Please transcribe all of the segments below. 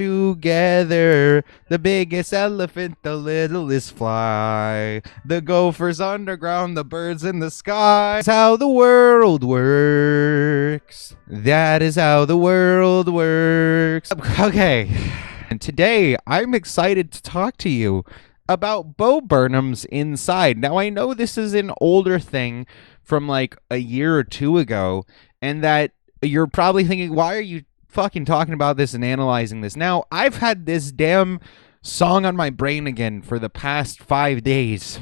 together. The biggest elephant, the littlest fly. The gophers underground, the birds in the sky. That's how the world works. That is how the world works. Okay. And today, I'm excited to talk to you about Bo Burnham's Inside. Now, I know this is an older thing from like a year or two ago, and that you're probably thinking, why are you fucking talking about this and analyzing this now? I've had this damn song on my brain again for the past 5 days,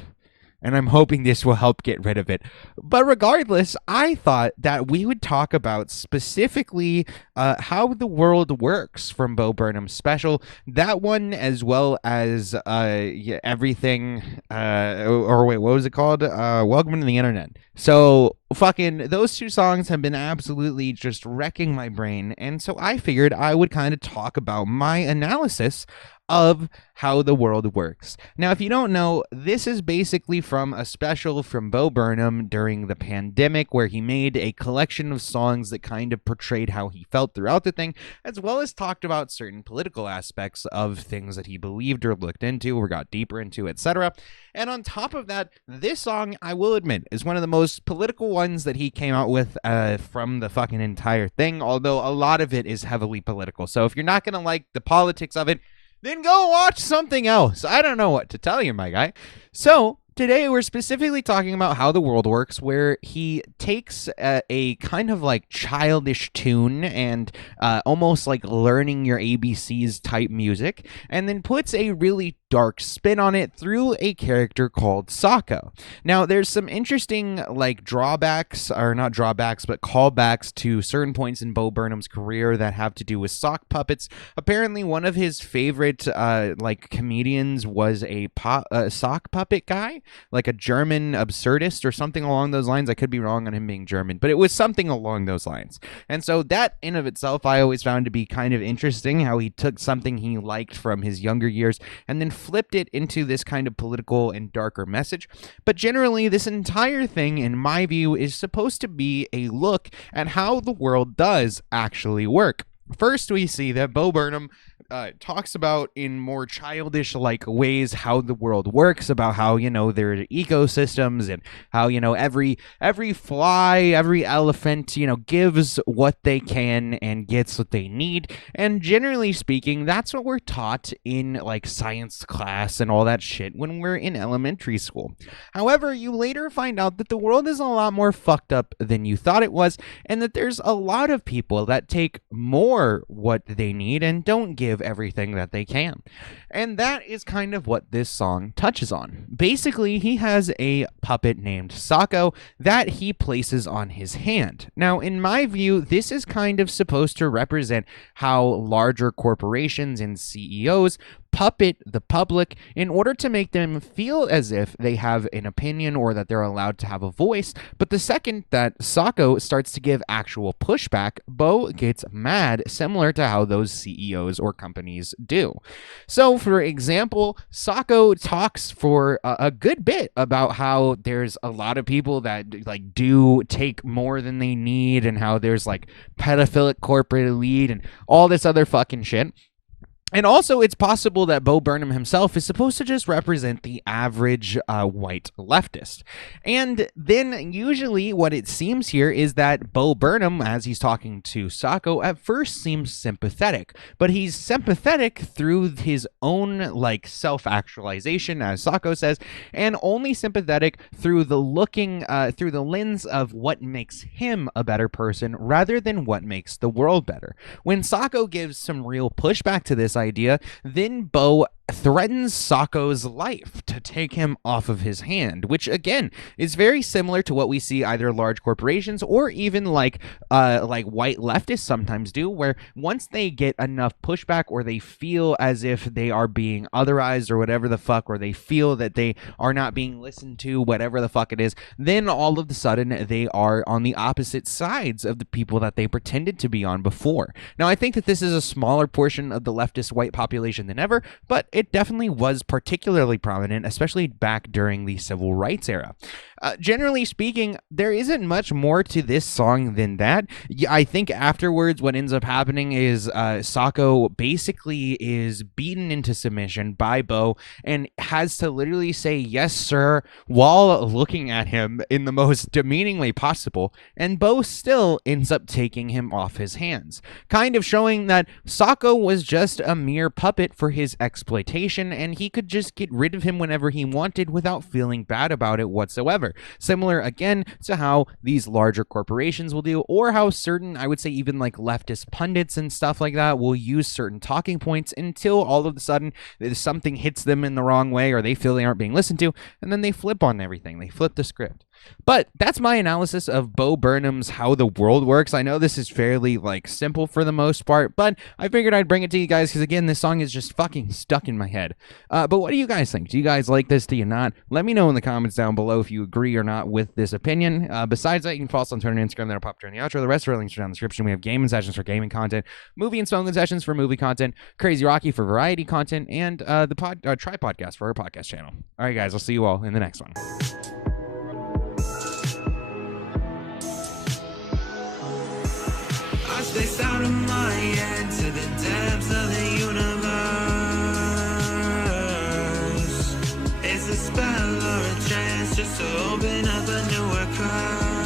and I'm hoping this will help get rid of it. But regardless, I thought that we would talk about specifically how the world works from Bo Burnham's special. That one, as well as everything, or wait, what was it called? Welcome to the Internet. So fucking those two songs have been absolutely just wrecking my brain. And so I figured I would kind of talk about my analysis of how the world works. Now, if you don't know, this is basically from a special from Bo Burnham during the pandemic, where he made a collection of songs that kind of portrayed how he felt throughout the thing, as well as talked about certain political aspects of things that he believed or looked into or got deeper into, etc. And on top of that, this song, I will admit, is one of the most political ones that he came out with from the fucking entire thing, although a lot of it is heavily political. So if you're not going to like the politics of it, then go watch something else. I don't know what to tell you, my guy. So today we're specifically talking about how the world works, where he takes a kind of like childish tune and almost like learning your ABCs type music, and then puts a really dark spin on it through a character called Socko. Now, there's some interesting like drawbacks, or not drawbacks, but callbacks to certain points in Bo Burnham's career that have to do with sock puppets. Apparently, one of his favorite like comedians was a sock puppet guy, like a German absurdist or something along those lines. I could be wrong on him being German, but it was something along those lines. And so that in of itself, I always found to be kind of interesting, how he took something he liked from his younger years and then flipped it into this kind of political and darker message. But generally, this entire thing, in my view, is supposed to be a look at how the world does actually work. First, we see that Bo Burnham talks about in more childish like ways how the world works, about how, you know, there are ecosystems and how, you know, every fly, every elephant, you know, gives what they can and gets what they need. And generally speaking, that's what we're taught in like science class and all that shit when we're in elementary school. However, you later find out that the world is a lot more fucked up than you thought it was, and that there's a lot of people that take more what they need and don't give everything that they can. And that is kind of what this song touches on. Basically, he has a puppet named Socko that he places on his hand. Now, in my view, this is kind of supposed to represent how larger corporations and CEOs puppet the public in order to make them feel as if they have an opinion or that they're allowed to have a voice. But the second that Socko starts to give actual pushback, Bo gets mad, similar to how those CEOs or companies do. So, for example, Socko talks for a good bit about how there's a lot of people that like do take more than they need, and how there's like pedophilic corporate elite and all this other fucking shit. And also, it's possible that Bo Burnham himself is supposed to just represent the average white leftist. And then usually what it seems here is that Bo Burnham, as he's talking to Socko, at first seems sympathetic. But he's sympathetic through his own like self-actualization, as Socko says, and only sympathetic through the through the lens of what makes him a better person rather than what makes the world better. When Socko gives some real pushback to this idea, then Bo threatens Socko's life to take him off of his hand, which again is very similar to what we see either large corporations or even like white leftists sometimes do, where once they get enough pushback or they feel as if they are being otherized or whatever the fuck, or they feel that they are not being listened to, whatever the fuck it is, then all of a sudden they are on the opposite sides of the people that they pretended to be on before. Now, I think that this is a smaller portion of the leftist white population than ever, but it definitely was particularly prominent, especially back during the civil rights era. Generally speaking, there isn't much more to this song than that. I think afterwards, what ends up happening is Socko basically is beaten into submission by Bo and has to literally say yes, sir, while looking at him in the most demeaning way possible. And Bo still ends up taking him off his hands, kind of showing that Socko was just a mere puppet for his exploitation, and he could just get rid of him whenever he wanted without feeling bad about it whatsoever. Similar, again, to how these larger corporations will do, or how certain, I would say even like leftist pundits and stuff like that, will use certain talking points until all of a sudden something hits them in the wrong way, or they feel they aren't being listened to, and then they flip on everything. They flip the script. But that's my analysis of Bo Burnham's How the World Works. I know this is fairly like simple for the most part, but I figured I'd bring it to you guys because, again, this song is just fucking stuck in my head. But what do you guys think? Do you guys like this? Do you not? Let me know in the comments down below if you agree or not with this opinion. Besides that, you can follow us on Twitter and Instagram. That'll pop during the outro. The rest of our links are down in the description. We have gaming sessions for gaming content, movie and smoking sessions for movie content, CrazyRocky for variety content, and the Try Podcast for our podcast channel. All right, guys, I'll see you all in the next one. This out of my head to the depths of the universe. It's a spell or a chance just to open up a newer curve.